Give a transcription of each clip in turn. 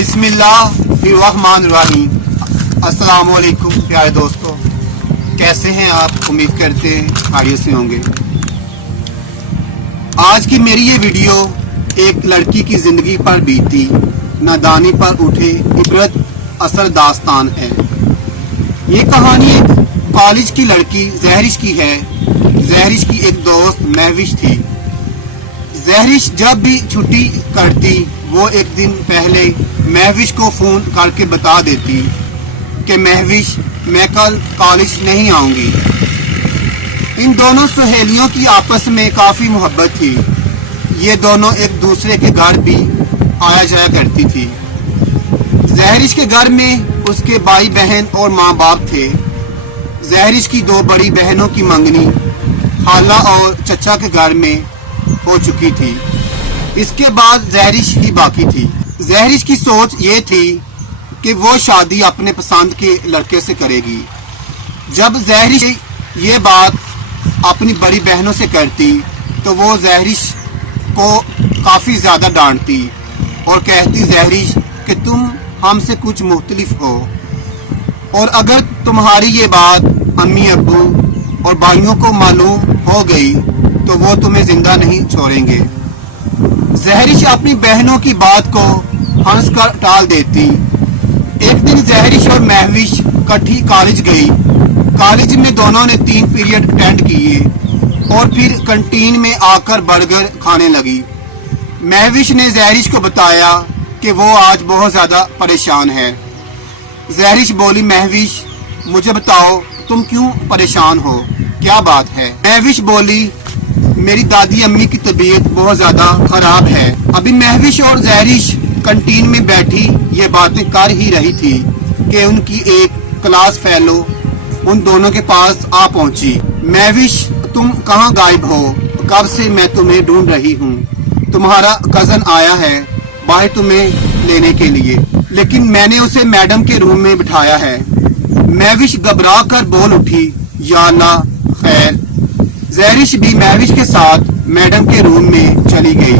بسم اللہ الرحمن الرحیم۔ السلام علیکم پیارے دوستو، کیسے ہیں آپ؟ امید کرتے ہیں خیریت سے ہوں گے۔ آج کی میری یہ ویڈیو ایک لڑکی کی زندگی پر بیتی نادانی پر اٹھے عبرت اثر داستان ہے۔ یہ کہانی ایک کالج کی لڑکی زہرش کی ہے۔ زہرش کی ایک دوست مہوش تھی۔ زہرش جب بھی چھٹی کرتی وہ ایک دن پہلے مہوش کو فون کر کے بتا دیتی کہ مہوش میں کل کالج نہیں آؤں گی۔ ان دونوں سہیلیوں کی آپس میں کافی محبت تھی۔ یہ دونوں ایک دوسرے کے گھر بھی آیا جایا کرتی تھی۔ زہرش کے گھر میں اس کے بھائی بہن اور ماں باپ تھے۔ زہرش کی دو بڑی بہنوں کی منگنی خالہ اور چچا کے گھر میں ہو چکی تھی۔ اس کے بعد زہرش ہی باقی تھی۔ زہرش کی سوچ یہ تھی کہ وہ شادی اپنے پسند کے لڑکے سے کرے گی۔ جب زہرش یہ بات اپنی بڑی بہنوں سے کرتی تو وہ زہرش کو کافی زیادہ ڈانٹتی اور کہتی زہرش کہ تم ہم سے کچھ مختلف ہو، اور اگر تمہاری یہ بات امی ابو اور بھائیوں کو معلوم ہو گئی تو وہ تمہیں زندہ نہیں چھوڑیں گے۔ زہرش اپنی بہنوں کی بات کو ہنس کر ٹال دیتی۔ ایک دن زہرش اور مہوش کٹھی کالج گئی۔ کالج میں دونوں نے 3 پیریڈ اٹینڈ کیے اور پھر کنٹین میں آ کر برگر کھانے لگی۔ مہوش نے زہرش کو بتایا کہ وہ آج بہت زیادہ پریشان ہے۔ زہرش بولی مہوش مجھے بتاؤ تم کیوں پریشان ہو، کیا بات ہے؟ مہوش بولی میری دادی امی کی طبیعت بہت زیادہ خراب ہے۔ ابھی مہوش اور زہرش کنٹین میں بیٹھی یہ باتیں کر ہی رہی تھی کہ ان کی ایک کلاس فیلو ان دونوں کے پاس آ پہنچی۔ مہوش تم کہاں غائب ہو؟ کب سے میں تمہیں ڈھونڈ رہی ہوں۔ تمہارا کزن آیا ہے باہر تمہیں لینے کے لیے، لیکن میں نے اسے میڈم کے روم میں بٹھایا ہے۔ مہوش گھبرا کر بول اٹھی یا اللہ خیر۔ زہرش بھی مہوش کے ساتھ میڈم کے روم میں چلی گئی۔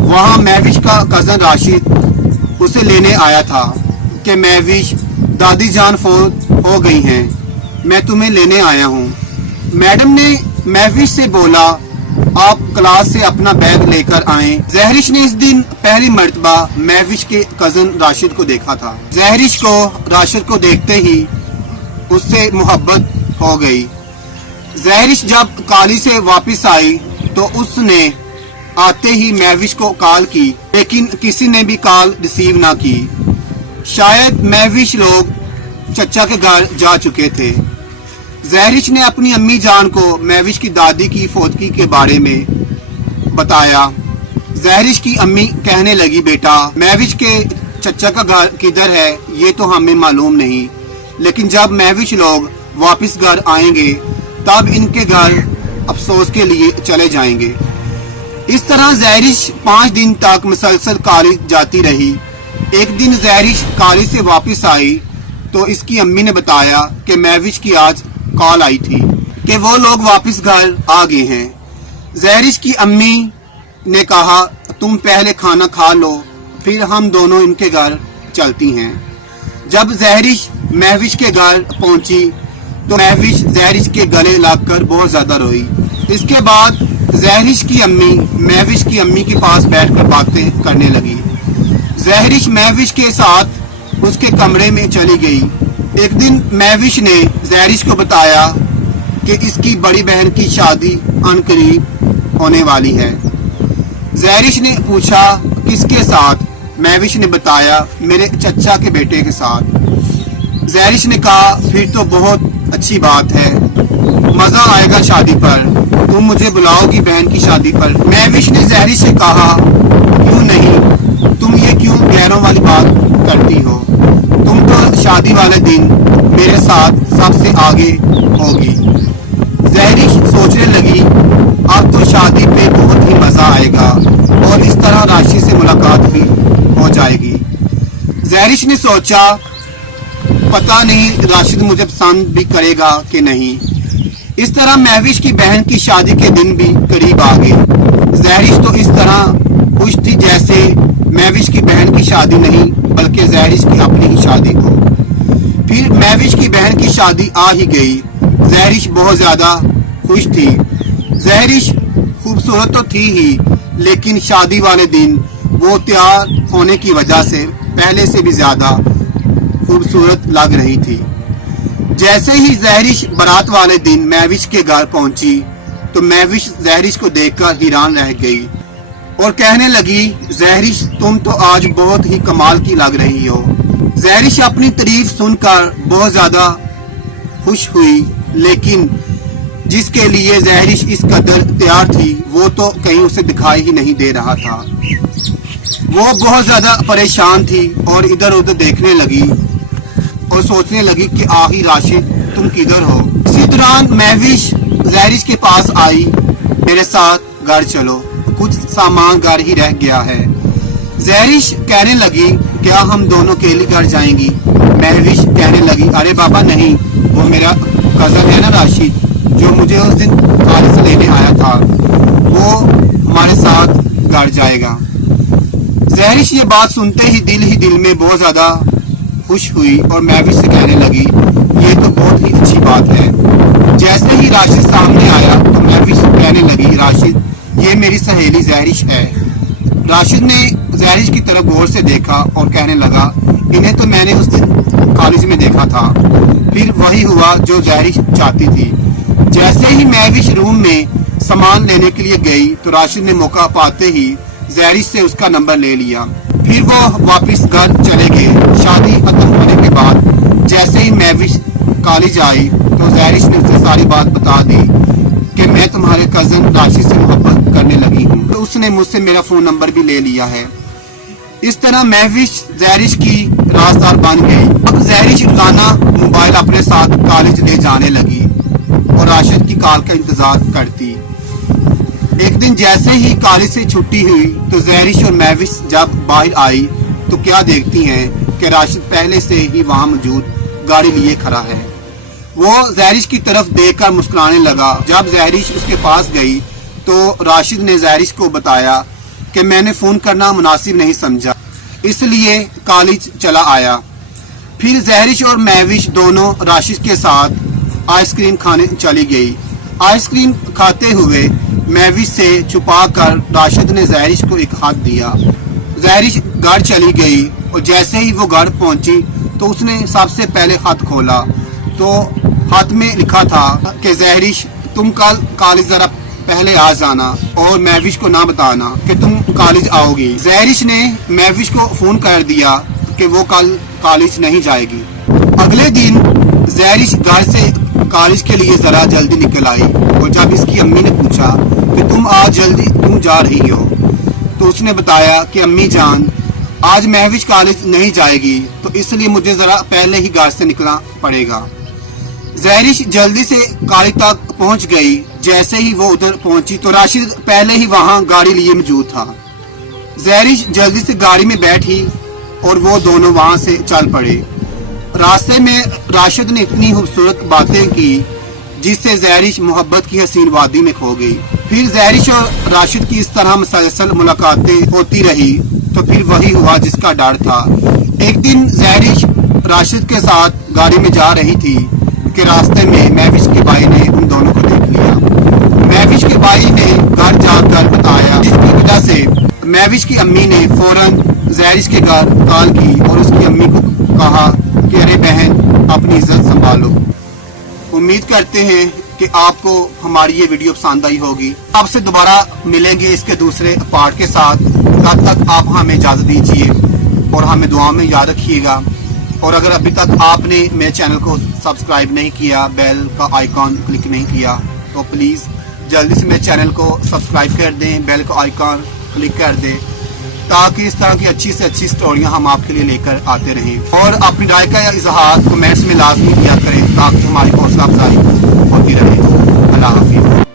وہاں مہوش کا کزن راشد اسے لینے آیا تھا کہ مہوش دادی جان فوت ہو گئی ہیں، میں تمہیں لینے آیا ہوں۔ میڈم نے مہوش سے بولا آپ کلاس سے اپنا بیگ لے کر آئیں۔ زہرش نے اس دن پہلی مرتبہ مہوش کے کزن راشد کو دیکھا تھا۔ زہرش کو راشد کو دیکھتے ہی اس سے محبت ہو گئی۔ زہرش جب کالج سے واپس آئی تو اس نے آتے ہی مہوش کو کال کی، لیکن کسی نے بھی کال ریسیو نہ کی۔ شاید مہوش لوگ چچا کے گھر جا چکے تھے۔ زہرش نے اپنی امی جان کو مہوش کی دادی کی فوتگی کے بارے میں بتایا۔ زہرش کی امی کہنے لگی بیٹا مہوش کے چچا کا گھر کدھر ہے یہ تو ہمیں معلوم نہیں، لیکن جب مہوش لوگ واپس گھر آئیں گے تب ان کے گھر افسوس کے لیے چلے جائیں گے۔ اس طرح زہرش 5 دن تک مسلسل کالج جاتی رہی۔ ایک دن زہرش کالج سے واپس آئی تو اس کی امی نے بتایا کہ مہوش کی آج کال آئی تھی کہ وہ لوگ واپس گھر آ گئے ہیں۔ زہرش کی امی نے کہا تم پہلے کھانا کھا لو پھر ہم دونوں ان کے گھر چلتی ہیں۔ جب زہرش مہوش کے گھر پہنچی تو مہوش زہرش کے گلے لگ کر بہت زیادہ روئی۔ اس کے بعد زہرش کی امی مہوش کی امی کے پاس بیٹھ کر باتیں کرنے لگی۔ زہرش مہوش کے ساتھ اس کے کمرے میں چلی گئی۔ ایک دن مہوش نے زہرش کو بتایا کہ اس کی بڑی بہن کی شادی عنقریب ہونے والی ہے۔ زہرش نے پوچھا کس کے ساتھ؟ مہوش نے بتایا میرے چچا کے بیٹے کے ساتھ۔ زہرش نے کہا پھر تو بہت اچھی بات ہے، مزہ آئے گا شادی پر، تم مجھے بلاؤ گی بہن کی شادی پر؟ مہوش نے زہرش سے کہا کیوں نہیں، تم یہ کیوں غیروں والی بات کرتی ہو، تم تو شادی والے دن میرے ساتھ سب سے آگے ہوگی۔ زہرش سوچنے لگی اب تو شادی پہ بہت ہی مزہ آئے گا اور اس طرح راشد سے ملاقات بھی ہو جائے گی۔ زہرش نے سوچا پتہ نہیں راشد مجھے پسند بھی کرے گا کہ نہیں۔ اس طرح مہوش کی بہن کی شادی کے دن بھی قریب آ گئے۔ زہرش تو اس طرح خوش تھی جیسے مہوش کی بہن کی شادی نہیں بلکہ کہ زہرش کی اپنی ہی شادی ہو۔ پھر مہوش کی بہن کی شادی آ ہی گئی۔ زہرش بہت زیادہ خوش تھی۔ زہرش خوبصورت تو تھی ہی، لیکن شادی والے دن وہ تیار ہونے کی وجہ سے پہلے سے بھی زیادہ خوبصورت لگ رہی تھی۔ جیسے ہی زہرش برات والے دن مہوش کے گھر پہنچی تو مہوش زہرش کو دیکھ کر حیران رہ گئی اور کہنے لگی، زہرش تم تو آج بہت ہی کمال کی لگ رہی ہو۔ زہرش اپنی تعریف سن کر بہت زیادہ خوش ہوئی، لیکن جس کے لیے زہرش اس قدر تیار تھی وہ تو کہیں اسے دکھائی ہی نہیں دے رہا تھا۔ وہ بہت زیادہ پریشان تھی اور ادھر ادھر دیکھنے لگی اور سوچنے لگی کہ آخر راشد تم کدھر ہو۔ اسی دوران مہوش زہرش کے پاس آئی، میرے ساتھ گھر چلو، کچھ سامان گھر ہی رہ گیا ہے۔ زہرش کہنے لگی، کیا ہم دونوں اکیلے گھر جائیں گی؟ مہوش کہنے لگی، ارے بابا نہیں، وہ میرا کزن ہے نا راشد، جو مجھے اس دن کالج سے لینے آیا تھا، وہ ہمارے ساتھ گھر جائے گا۔ زہرش یہ بات سنتے ہی دل میں بہت زیادہ خوش ہوئی اور مہوش سے کہنے لگی، یہ تو بہت ہی اچھی بات ہے۔ جیسے ہی راشد سامنے آیا تو مہوش کہنے لگی، راشد یہ میری سہیلی زہرش ہے۔ راشد نے زہرش کی طرف غور سے دیکھا اور کہنے لگا، انہیں تو میں نے اس دن کالج میں دیکھا تھا۔ پھر وہی ہوا جو زہرش چاہتی تھی۔ جیسے ہی مہوش روم میں سامان لینے کے لیے گئی تو راشد نے موقع پاتے ہی زہرش سے اس کا نمبر لے لیا۔ پھر وہ واپس گھر چلے گئے۔ شادی ختم ہونے کے بعد جیسے ہی مہوش کالج آئی تو زہرش نے اسے ساری بات بتا دی کہ میں تمہارے کزن راشد سے محبت کرنے لگی ہوں، تو اس نے مجھ سے میرا فون نمبر بھی لے لیا ہے۔ اس طرح مہوش زہرش کی رازدار بن گئی۔ اب زہرش روزانہ موبائل اپنے ساتھ کالج لے جانے لگی اور راشد کی کال کا انتظار کرتی۔ ایک دن جیسے ہی کالج سے چھٹی ہوئی تو زہرش اور مہوش جب باہر آئی تو کیا دیکھتی ہیں کہ راشد پہلے سے ہی وہاں موجود گاڑی لیے کھڑا ہے۔ وہ زہرش کی طرف دیکھ کر مسکرانے لگا۔ جب زہرش اس کے پاس گئی تو راشد نے زہرش کو بتایا کہ میں نے فون کرنا مناسب نہیں سمجھا، اس لیے کالج چلا آیا۔ پھر زہرش اور مہوش دونوں راشد کے ساتھ آئس کریم کھانے چلی گئی۔ آئس کریم کھاتے ہوئے مہوش سے چھپا کر راشد نے زہرش کو ایک ہاتھ دیا۔ زہرش گھر چلی گئی اور جیسے ہی وہ گھر پہنچی تو اس نے سب سے پہلے خط کھولا تو خط میں لکھا تھا کہ زہرش تم کل کالج ذرا پہلے آ جانا اور مہوش کو نہ بتانا کہ تم کالج آؤ گی۔ زہرش نے مہوش کو فون کر دیا کہ وہ کل کالج نہیں جائے گی۔ اگلے دن زہرش گھر سے کالج کے لیے ذرا جلدی نکل آئی اور جب اس کی امی نے پوچھا کہ تم آج جلدی کیوں جا رہی ہو تو اس نے بتایا کہ امی جان آج مہوش کالج نہیں جائے گی تو اس لیے مجھے ذرا پہلے ہی گھر سے نکلنا پڑے گا۔ زہرش جلدی سے کالج تک پہنچ گئی۔ جیسے ہی وہ ادھر پہنچی تو راشد پہلے ہی وہاں گاڑی لیے موجود تھا۔ زہرش جلدی سے گاڑی میں بیٹھی اور وہ دونوں وہاں سے چل پڑے۔ راستے میں راشد نے اتنی خوبصورت باتیں کی جس سے زہرش محبت کی حسین وادی میں کھو گئی۔ پھر زہرش اور راشد کی اس طرح مسلسل ملاقاتیں ہوتی رہی تو پھر وہی ہوا جس کا ڈر تھا۔ ایک دن زہرش راشد کے ساتھ گاڑی میں جا رہی تھی کہ راستے میں مہوش کے بھائی نے ان دونوں کو دیکھ لیا۔ مہوش کے بھائی نے گھر جا کر بتایا، جس کی وجہ سے مہوش کی امی نے فوراً زہرش کے گھر کال کی اور اس کی امی کو کہا کہ ارے بہن اپنی عزت سنبھالو۔ امید کرتے ہیں کہ آپ کو ہماری یہ ویڈیو پسند آئی ہوگی۔ آپ سے دوبارہ ملیں گے اس کے دوسرے پارٹ کے ساتھ۔ تب تک آپ ہمیں اجازت دیجیے اور ہمیں دعا میں یاد رکھیے گا۔ اور اگر ابھی تک آپ نے میرے چینل کو سبسکرائب نہیں کیا، بیل کا آئیکن کلک نہیں کیا تو پلیز جلدی سے میرے چینل کو سبسکرائب کر دیں، بیل کا آئیکن کلک کر دیں تاکہ اس طرح کی اچھی سے اچھی سٹوریاں ہم آپ کے لیے لے کر آتے رہیں۔ اور اپنی رائے کا اظہار کمنٹس میں لازمی کیا کریں تاکہ ہماری حوصلہ افزائی ہوتی رہے۔ اللہ حافظ۔